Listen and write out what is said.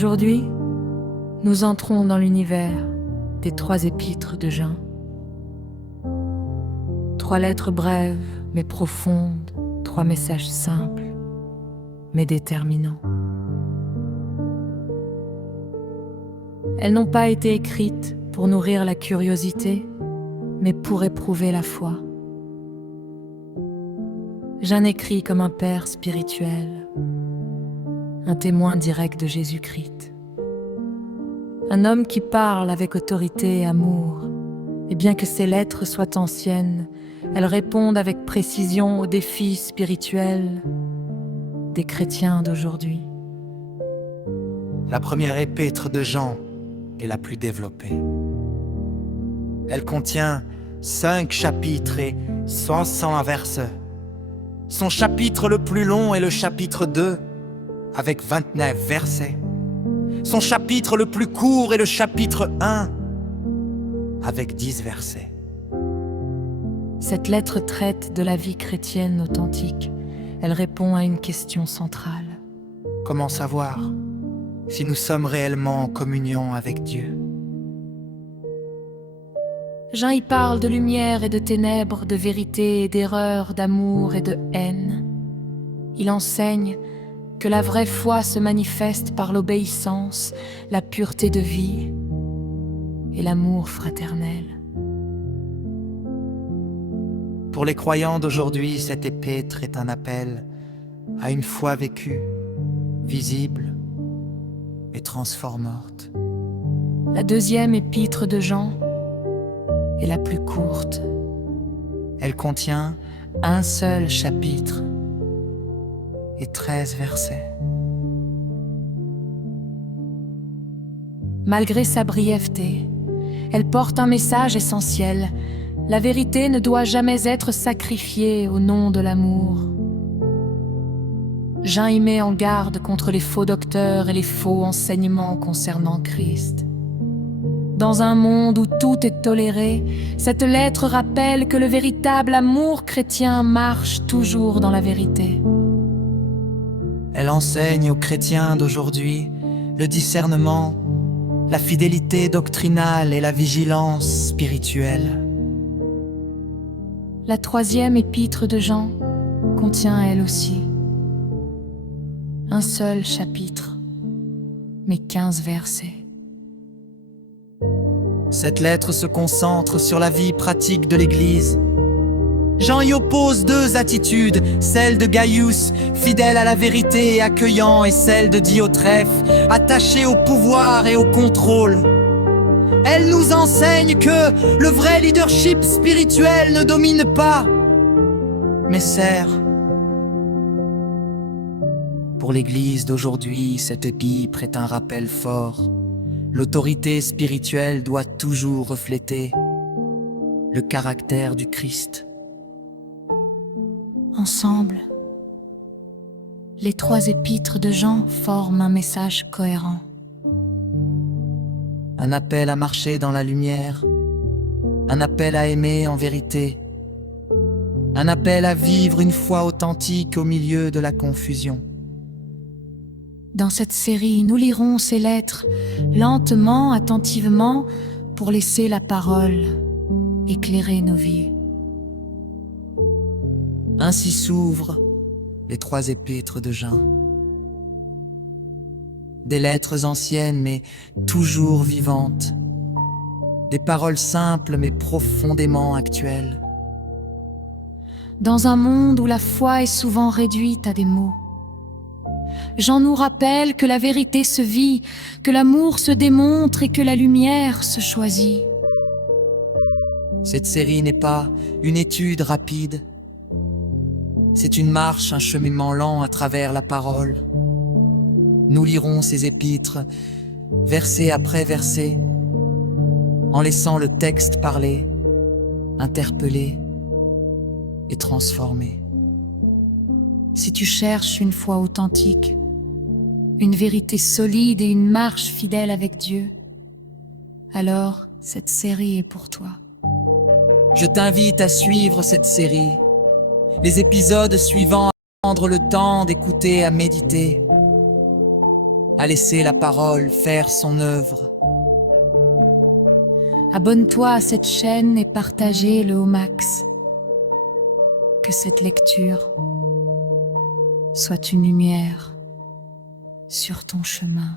Aujourd'hui, nous entrons dans l'univers des 3 épîtres de Jean. 3 lettres brèves mais profondes, 3 messages simples mais déterminants. Elles n'ont pas été écrites pour nourrir la curiosité, mais pour éprouver la foi. Jean écrit comme un père spirituel, un témoin direct de Jésus-Christ. Un homme qui parle avec autorité et amour, et bien que ses lettres soient anciennes, elles répondent avec précision aux défis spirituels des chrétiens d'aujourd'hui. La première épître de Jean est la plus développée. Elle contient 5 chapitres et 500 versets. Son chapitre le plus long est le chapitre 2, avec 29 versets. Son chapitre le plus court est le chapitre 1, avec 10 versets. Cette lettre traite de la vie chrétienne authentique. Elle répond à une question centrale. Comment savoir si nous sommes réellement en communion avec Dieu? Jean y parle de lumière et de ténèbres, de vérité et d'erreur, d'amour et de haine. Il enseigne que la vraie foi se manifeste par l'obéissance, la pureté de vie et l'amour fraternel. Pour les croyants d'aujourd'hui, cette épître est un appel à une foi vécue, visible et transformante. La 2e épître de Jean est la plus courte. Elle contient un seul chapitre et 13 versets. Malgré sa brièveté, elle porte un message essentiel. La vérité ne doit jamais être sacrifiée au nom de l'amour. Jean y met en garde contre les faux docteurs et les faux enseignements concernant Christ. Dans un monde où tout est toléré, cette lettre rappelle que le véritable amour chrétien marche toujours dans la vérité. Elle enseigne aux chrétiens d'aujourd'hui le discernement, la fidélité doctrinale et la vigilance spirituelle. La 3e épître de Jean contient elle aussi un seul chapitre, mais 15 versets. Cette lettre se concentre sur la vie pratique de l'Église. Jean y oppose 2 attitudes, celle de Gaius, fidèle à la vérité et accueillant, et celle de Diotrephe, attaché au pouvoir et au contrôle. Elle nous enseigne que le vrai leadership spirituel ne domine pas, mais sert. Pour l'Église d'aujourd'hui, cette épître est un rappel fort. L'autorité spirituelle doit toujours refléter le caractère du Christ. Ensemble, les 3 épîtres de Jean forment un message cohérent. Un appel à marcher dans la lumière, un appel à aimer en vérité, un appel à vivre une foi authentique au milieu de la confusion. Dans cette série, nous lirons ces lettres lentement, attentivement, pour laisser la parole éclairer nos vies. Ainsi s'ouvrent les 3 épîtres de Jean. Des lettres anciennes mais toujours vivantes. Des paroles simples mais profondément actuelles. Dans un monde où la foi est souvent réduite à des mots, Jean nous rappelle que la vérité se vit, que l'amour se démontre et que la lumière se choisit. Cette série n'est pas une étude rapide. C'est une marche, un cheminement lent à travers la parole. Nous lirons ces épîtres, verset après verset, en laissant le texte parler, interpeller et transformer. Si tu cherches une foi authentique, une vérité solide et une marche fidèle avec Dieu, alors cette série est pour toi. Je t'invite à suivre cette série. Les épisodes suivants, à prendre le temps d'écouter, à méditer. à laisser la parole faire son œuvre. Abonne-toi à cette chaîne et partage-le au max. Que cette lecture soit une lumière sur ton chemin.